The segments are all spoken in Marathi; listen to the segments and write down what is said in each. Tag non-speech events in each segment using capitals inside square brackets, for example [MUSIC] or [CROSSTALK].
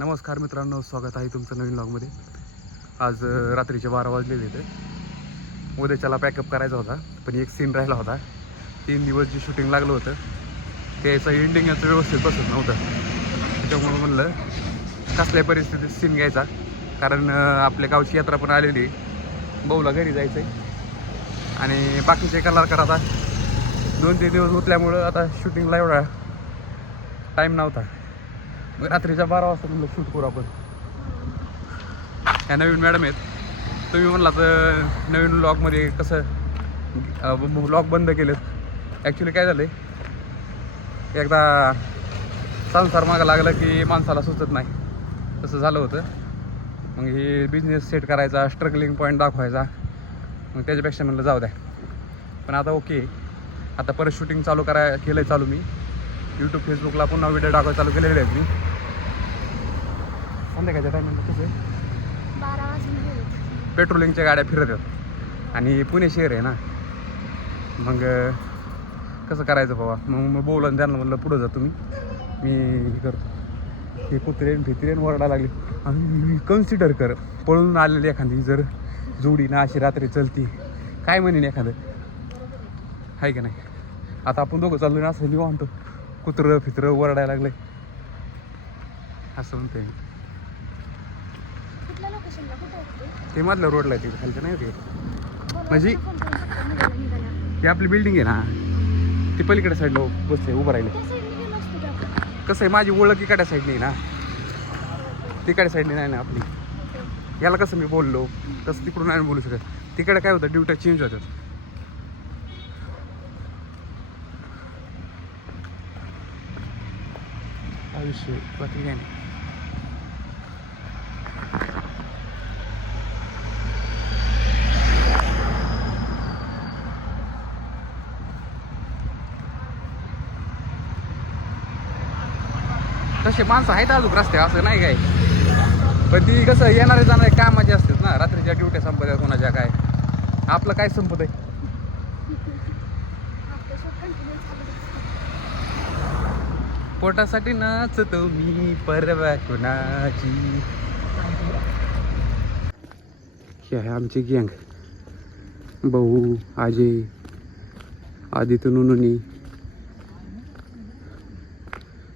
नमस्कार मित्रांनो स्वागत आहे तुमचं नवीन लॉगमध्ये आज रात्रीचे बारा वाजलेले ते उद्याच्याला पॅकअप करायचा होता पण एक सीन राहिला होता. तीन दिवस जे शूटिंग लागलं होतं त्याचं एंडिंग याचं व्यवस्थित बसत नव्हतं. त्याच्यामुळं म्हणलं कसल्या परिस्थितीत सीन घ्यायचा? कारण आपल्या गावची यात्रा पण आलेली बहुला भाऊला घरी जायचं आहे आणि बाकीचे कलाकार आता दोन तीन दिवस उतल्यामुळं आता शूटिंगला एवढा टाईम नव्हता. मग रात्रीच्या बारा वाजता म्हणलं शूट करू आपण. ह्या नवीन मॅडम आहेत. तुम्ही म्हणला तर नवीन ब्लॉगमध्ये कसं ब्लॉग बंद केलेत. ॲक्च्युली काय झालं आहे एकदा संसार मागं लागला की माणसाला सुचत नाही. तसं झालं होतं. मग हे बिझनेस सेट करायचा स्ट्रगलिंग पॉईंट दाखवायचा. मग त्याच्यापेक्षा म्हणलं जाऊ द्या. पण आता ओके आता परत शूटिंग चालू कराय केलं आहे चालू मी. यूट्यूब फेसबुकला पुन्हा व्हिडिओ टाकायला चालू केलेले आहेत मी. संध्याकाळच्या टायमिंगला कसं आहे? बारा वाजून गेले पेट्रोलिंगच्या गाड्या फिरत आहेत. आणि पुणे शहर आहे ना. मग अं, कसं करायचं बाबा मग मग बोलून त्यांना म्हणलं पुढं जा तुम्ही. मी हे करतो. हे कुत्रेन फित्रेन ओरडा लागले. आणि कन्सिडर कर. पळून आलेली एखादी जर जोडी ना अशी रात्री चलती. काय म्हणेन एखादं? आहे का नाही? आता आपण दोघं चाललो ना असं निवांत. कुत्रं फित्रं ओरडायला लागलंय असं म्हणते मी कुठल्या लोकेशनला कुठं आहे ते? ते मधल्या रोडला तिथे खालचं नाही ते? म्हणजे- ती आपली बिल्डिंग आहे ना ती पलीकडे साईडला बसते उभं राहिले. कसं आहे माझी ओळख इकडच्या साईडने ना तिकडच्या साईडने नाही ना आपली. याला कसं मी बोललो तसं तिकडून नाही बोलू शकत. तिकडे काय होतं ड्युट्या चेंज होतात. आयुष्य बाकी काय नाही तसे माणसं आहेत अजून रस्ते असं नाही काय? पण ती कसं येणारे जाणारे कामाचे असतात ना रात्रीच्या ड्युट्या संपत्या कोणाच्या काय? आपलं काय संपत आहे पोटासाठी नाचतो मी परवा कुणाची? ही आहे आमची गँग भाऊ अजय आदित्य नुनुनी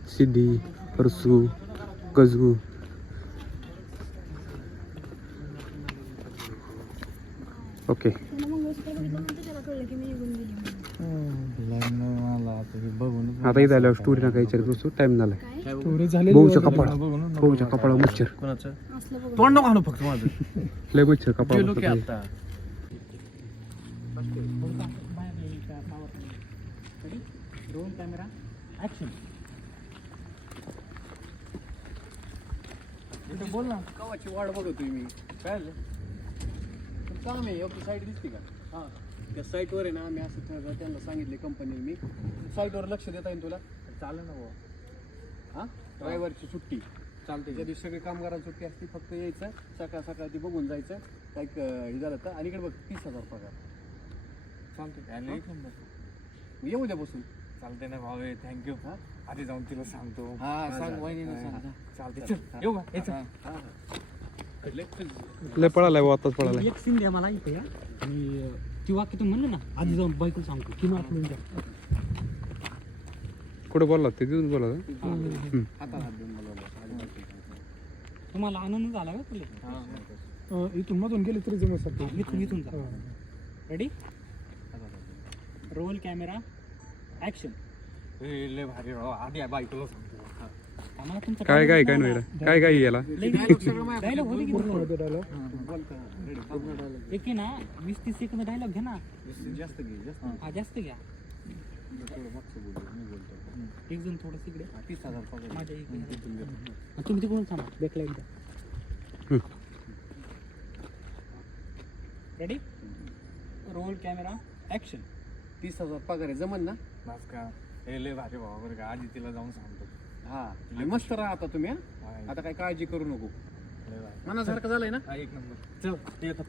सिद्धी. परसू गजू. ओके. त्यानं मंगळसूत्र बघितलं नंतर त्याला कळलं की मी निघून गेली म्हणून. लग्न मला आता हे बघून आता इथं आल्यावर स्टोरी नका. विचार टाइम झाले भाऊच्या कपाळ भाऊच्या कपाळा मच्छर. कोणाचं? असलं बघून तोंड नको फक्त माझं. [LAUGHS] लय मच्छर कपाळ गेलो की आता. ॲक्शन बोल ना. कवाची वाट बघतोय मी. काय झालं? पण काम आहे आपली साईट दिसते का? हां. त्या साईटवर आहे ना मी असं त्यांना सांगितले कंपनीने मी साईटवर लक्ष देता येईल तुला. चालेल ना भाऊ. हां? ड्रायव्हरची सुट्टी. चालते ज्या दिवशी सगळे कामगारांची सुट्टी असते फक्त यायचं सकाळ सकाळ ती बघून जायचं काय हे झालं तर. आणि इकडे बघ तीस हजार पगार. चालते येऊ द्या बसून. चालते ना भाऊ थँक्यू? आधी जाऊन तिला सांगतो. हा सांग वहिनीला सांग. चालते चल येऊ का? यायचं लय पळालाय भाऊ आताच पळालाय. एक सीन द्या मला इथे या आणि ती वाक्य तुम्ही म्हणलं ना आधी जाऊन बायको सांगतो. की मला म्हणून द्या. कुठं बोलला ते तिथून बोला. तुम्हाला आनंद झाला का तुला इथून मधून गेले तरी जमत इथून इथून जा. रेडी रोल कॅमेरा ॲक्शन लय भारी राव. आधी बायकोला सांगतो आम्हाला तुमचं काय काय काय नाही. काय काय याला? डायलॉग होते की एक आहे ना वीस तीस सेकंद डायलॉग घ्या ना. जास्त घे जास्त हा जास्त घ्या. एक जण थोडस इकडे. तीस हजार पगार. माझ्या इकडे. हा, तुम्ही तिकडून सांगा बॅकलाईन द्या रेडी रोल कॅमेरा ॲक्शन तीस हजार पगार आहे जमन ना? बस का? हे लय भारी भावा बरं का. आधी तिला जाऊन सांगतो. हा. आणि मस्त राहा आता तुम्ही हा? आता काय काळजी करू नको. लय भारी. मनासारखं झालंय ना? हा, एक नंबर. चल येतो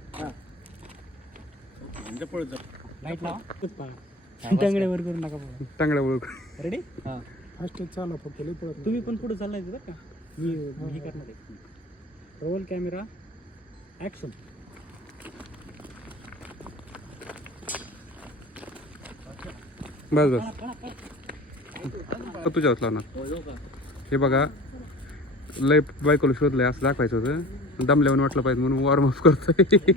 म्हणजे पळत जा. लाइट लावा. टांगड्यावर करू नका टांगड्या ओळख रेडी हा. फास्ट चालू फक्त तुम्ही पण पुढे चाललाय बरं का? मी हे करणार आहे. रोल कॅमेरा ॲक्शन बस बस. तुझ्यावरच लावणार. हे बघा लय बायकोला शोधलंय असं दाखवायचं होतं. दमल्यावर वाटलं पाहिजे म्हणून वॉर्मअप करतोय.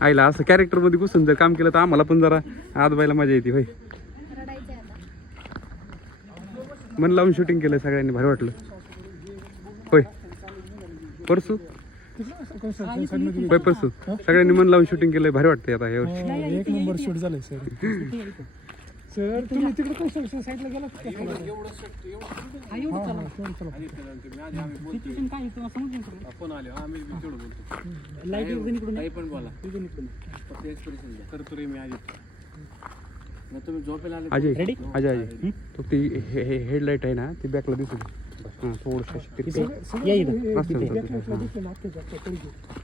आईला असं कॅरेक्टरमध्ये घुसून जर काम केलं तर आम्हाला पण जरा आजबाईला मजा येते होय. मन लावून शूटिंग केलं सगळ्यांनी भारी वाटलं. होय. परसू? परसू सगळ्यांनी मन लावून शूटिंग केलंय भारी वाटतंय आता यावर्षी एक नंबर शूट झालंय सर [LAUGHS] सर तुम्ही तिकडे कन्स्ट्रक्शन साईडला गेलात का? हा एवढं चला. फोन आले हा, आम्ही तेवढं बोलतो लाइट इकडून. इकडून काही पण बोला. इकडून इकडून. फक्त एक्सप्रेशन द्या. करतो रे मी आधी मग तुम्ही झोपेला आले अजय? अजय अजय तो ती हेडलाईट आहे ना ती बॅकला दिसू दे. हां थोडंसं या इथं. हां.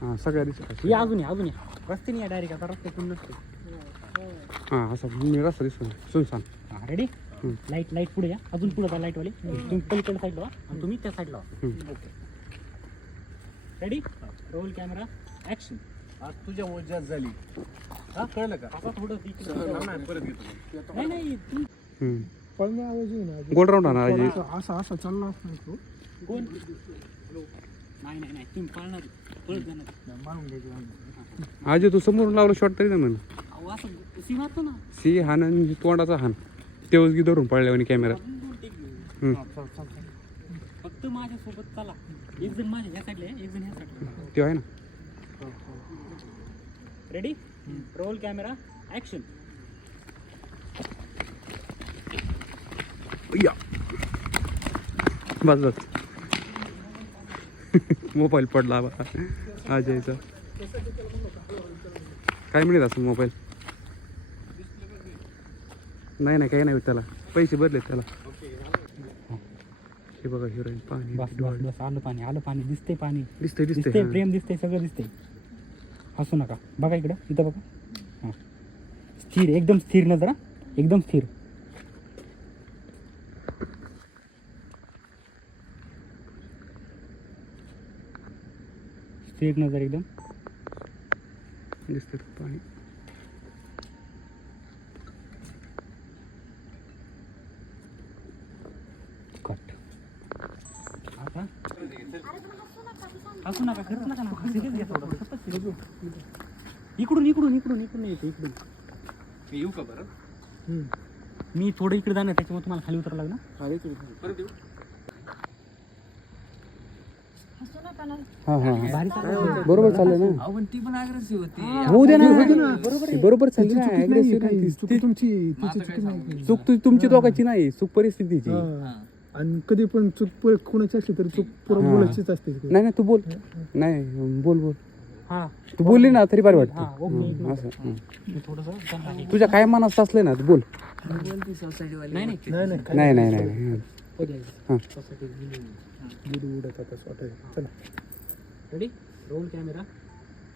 हां सगळ्या दिसत या अजून या अजून या. रस्त्याने या डायरेक्ट आता रस्त्यातून नसते हां असं मी रस्ता दिसतो. सुन सांग. हा रेडी. लाइट लाइट पुढे या. अजून पुढे जा लाइट वाले. तुम्ही पलीकडे साईड लावा आणि तुम्ही त्या साईड लावा. हम्म. Okay ready roll camera action आज तुझ्या जास्त झाली. हा? कळलं का? आता थोडं नाही, नाही, परत घेतो नाही नाही गोल राऊंड आणा अजय असा असा असा चालला असणार तो. कोण? नाही नाही नाही. तुम्ही पळणार. पळत जाणार. मारून घ्यायची अजय तू समोरून लावलं शॉट तरी ना म्हण अहो असं सी मारतो ना. सी हान आणि तोंडाचा हान. तेव्हाच गी धरून पडल्या आणि घेऊ. फक्त माझ्यासोबत चला. एक जण माझ्या ह्या साईडला आहे एक जण ह्या साईडला ते आहे ना. रेडी रोल कॅमेरा ॲक्शन या. बस बस. [LAUGHS] मोबाईल पडला बा. अजयचा काय मिळत असं मोबाईल? नाही नाही काही नाही त्याला. पैसे भरलेत त्याला. हे बघा हिरोईन पाणी बस बस बस आलं पाणी आलं पाणी दिसते पाणी. दिसते दिसतंय प्रेम दिसते सगळं दिसते हसू नका. बघा इकडं इथं बघा. हां. स्थिर एकदम स्थिर नजर हा. एकदम स्थिर. स्थिर नजर एकदम. दिसतंय पाणी कट आता? हसू नका खरंच नका ना सिरियस घ्या थोडं. सतत serious घ्या. इकडून इकडून इकडून इकडून येतो इकडून. मी येऊ का बरं? मी थोडं इकडे जाणार त्याच्यामुळे तुम्हाला खाली उतरावं ना हा हा हा. भारी चाललं. बरोबर चाललंय ना? पण ती पण अग्रेसिव्ह होती. होऊ दे ना. बरोबर चालली ना. नाही. चुकी तुमची तिची चुकी नाही. चूक तु- तुमची दोघांची नाही. चूक परिस्थितीची. हा. आणि कधी पण चूक प- कुणाची असली तरी चूक पुरं हा. बोलायचीच असते. नाही नाही तू बोल. नाही बोल बोल. हा. तू बोलली ना तरी बरं हा, वाटतं हं, असं हं. तुझ्या काय मनात असलंय ना तू बोल. बोलती सोसायटी वाली. नाही नाही नाही. नाही. हं. दूध उडत आता स्वतः चला. रेडी रोल कॅमेरा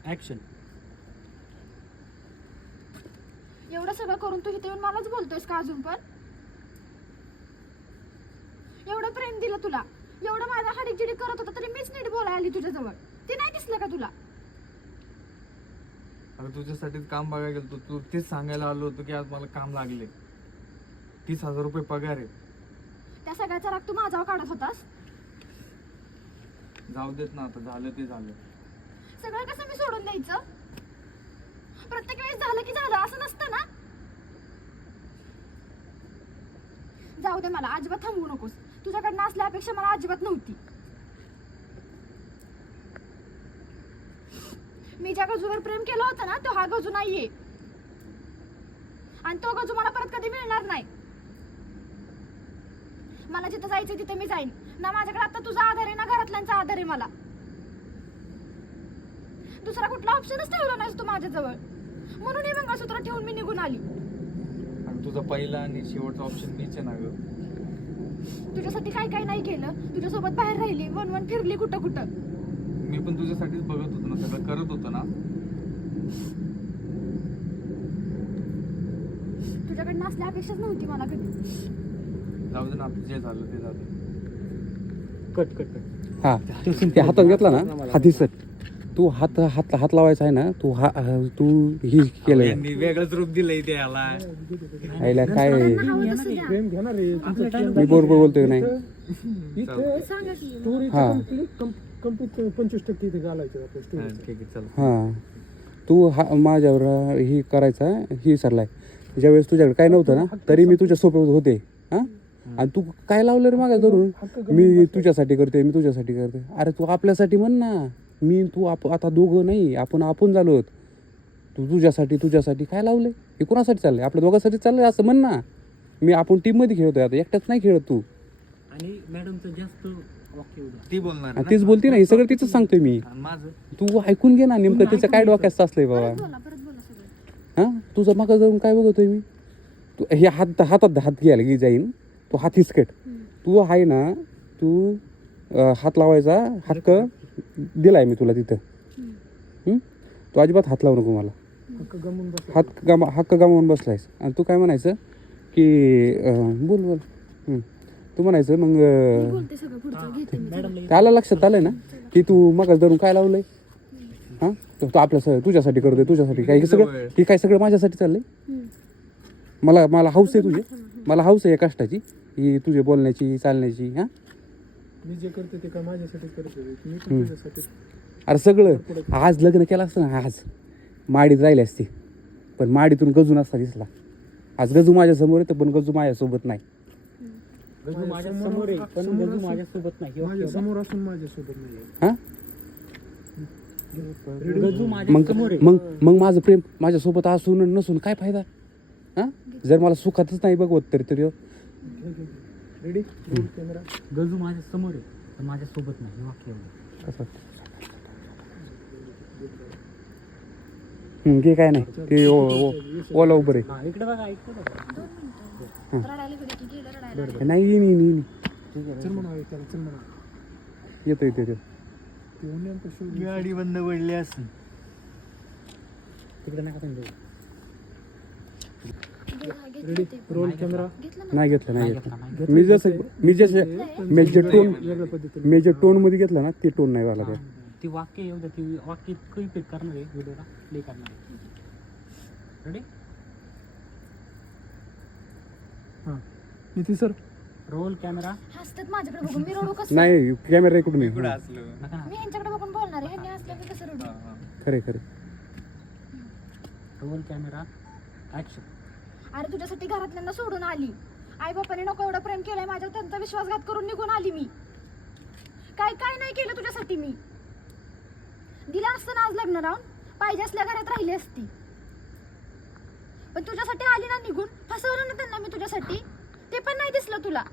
ॲक्शन एवढं सगळं करून तू इथे येऊन मलाच बोलतोयस का अजून पण? एवढं प्रेम दिलं तुला. एवढं माझा हाडीचिडी करत होता तरी मीच नीट बोलायला आली तुझ्याजवळ. ते नाही दिसलं का तुला? अरे तुझ्यासाठीच काम बघायला गेलो तू तेच सांगायला आलो होतो की आज मला काम लागले. तीस हजार रुपये पगार आहे. सगळ्याचा राग तू माझ्यावर काढत होतास? जाऊ देत ना आता झालं ते झालं. सगळं कसं मी सोडून द्यायचं? प्रत्येक वेळेस झालं की झालं असं नसतं ना? जाऊ दे मला अजिबात थांबवू नकोस. तुझ्याकडनं असल्या अपेक्षा मला अजिबात नव्हती. मी ज्या गजूवर प्रेम केलं होतं ना तो हा गजू नाहीये. आणि तो गजू मला परत कधी मिळणार नाही. मला जिथं जायचं तिथे मी जाईन. ना माझ्याकडे आता तुझा आधार आहे ना घरातल्यांचा आधार आहे मला. दुसरा कुठला ऑप्शनच ठेवला नाहीस तू माझ्याजवळ. म्हणून हे मंगळसूत्र ठेवून मी निघून आली. आणि तुझा पहिला आणि शेवटचा ऑप्शन नीचे ना ग. तुझ्यासाठी काय काय नाही केलं. तुझ्यासोबत बाहेर राहिली वन वन फिरली कुठं कुठं. मी पण तुझ्यासाठीच बघत होतो ना सगळं करत होतो ना. तुझ्याकडनं असल्या अपेक्षाच नव्हती मला कधी. जाऊ दे ना आता जे झालं ते झालं. Cut cut cut. हा. ते हातात घेतला ना? हा दिसत तू हात हात हात लावायचा आहे ना तू हा हा- तू ही केलंय. यांनी वेगळंच रूप दिलंय त्याला. आईला काय? मी बरोबर बोलतोय नाही? इथं सांगा की. हा. पंचवीस टक्के इथे घालायचं आपल्या हा, स्टोरी ठीक आहे चल. हा. तू हा माझ्यावर ही करायचा ही सरलाय ज्यावेळेस तुझ्याकडे काय नव्हतं ना तरी मी तुझ्या सोबत होते. हा? आणि तू काय लावलं रे मागा धरून मी तुझ्यासाठी करते मी तुझ्यासाठी करते अरे तू आपल्यासाठी म्हण ना. मी तू आप आता दोघं नाही आपण आपण झालो तू तुझ्यासाठी तुझ्यासाठी काय लावलंय? हे कोणासाठी चाललंय? आपल्या दोघांसाठी चाललंय असं म्हण ना. मी आपण टीममध्ये खेळतोय आता एकट्याच नाही खेळत तू. आणि मॅडमचं जास्त ती बोलणार तेच बोलते ना हे सगळं तिथंच सांगतोय मी. तू ऐकून घे ना नेमकं त्याचं काय डोक्यात असलंय बाबा. हा? तुझं मागं जाऊन काय बघतोय मी? तू हे हात हातात हात घ्यायला गी जाईन. तू हात हिसकट तू आहे ना तू अं, हात लावायचा हक्क दिलाय मी तुला तिथं. हं? तू अजिबात हात लावू नको मला. हक्क गमून बस हात गमा हक्क गमावून बसलायस. आणि तू काय म्हणायचं? की अं, बोल बोल. हं. तू म्हणायचं मग मी अं, बोलते सगळं पुढचं. घेते मी मॅडमला ते आलं लक्षात आलंय ना की तू मग धरून काय लावलंय? हा. तो तो आपल्या स- तुझ्यासाठी करतोय तुझ्यासाठी. काय हे सगळं हे काय सगळं माझ्यासाठी चाललंय? हम्म. मला मला हाऊस आहे तुझी. मला हाऊस आहे या कष्टाची. ही तुझे बोलण्याची चालण्याची हा? मी जे करते ते काय माझ्यासाठी करते मी पण हम्म. तुझ्यासाठी अरे सगळं आज लग्न केलं असतं ना आज. माडीत राहिली असती. पण माडीतून गजून असता दिसला. आज गजू माझ्यासमोर येतं पण गजू माझ्यासोबत नाही. गजू माझ्यासमोर आहे पण गजू माझ्यासोबत नाही. वाक्य माझ्या होतं. समोर असून माझ्यासोबत नाही. हा? गजू माझ्या मग समोर आहे. मग मग माझं प्रेम माझ्यासोबत असून नसून काय फायदा? हा? जर मला सुखातच नाही बघवत तरी तरी रेडी कॅमेरा गजू माझ्यासमोर आहे पण माझ्यासोबत नाही. हे वाक्य. हं, घे काय नाही. ते ओ- ओ- ओला उभं रे. हा इकडे बघा इकडे बघा. दोन मिनिटं रडायला गेलं की गेलं रडायला नाही येईन येईन येईन चल म्हणा त्याला चल म्हणा येतो येतो येतो ते गाडी बंद पडली असं तिकडे नका तुम्ही जाऊ. रेडी. रोल कॅमेरा नाही घेतलं नाही नाही घेतलं. मी जसं मी जसं मी जे टोन वेगळ्या पद्धतीने. मी जे टोनमध्ये घेतलं ना ते टोन नाही वाला काय घेतला. ती वाक्य येऊ द्या ती वाक्य इतकं इफेक्ट करणार आहे व्हिडिओला प्ले करणार आहे. रेडी हां. निती सर रोल कॅमेरा हसतात माझ्याकडे बघून. मी रडू कसं? नाही कॅमेरा इकडून हा, असलो. नका ना. मी ह्यांच्याकडे बघून बोलणार आहे. ह्यांनी हसलं की कसं रडू? खरे खरे रोल कॅमेरा ॲक्शन अरे तुझ्यासाठी घरातल्यांना सोडून आली. आई बापाने नको एवढं प्रेम केलंय माझ्यावर त्यांचा विश्वासघात करून निघून आली मी. काय काय नाही केलं तुझ्यासाठी मी. दिलं असतं ना आज लग्न राहून? पाहिजे असल्या घरात राहिली असती. पण तुझ्यासाठी आली ना निघून? फसवलं ना त्यांना मी तुझ्यासाठी? ते पण नाही दिसलं तुला.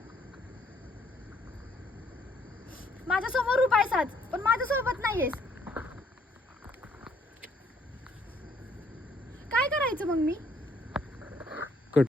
माझ्यासमोर उभा आहेस आज पण माझ्या सोबत नाहीयेस. काय करायचं मग मी?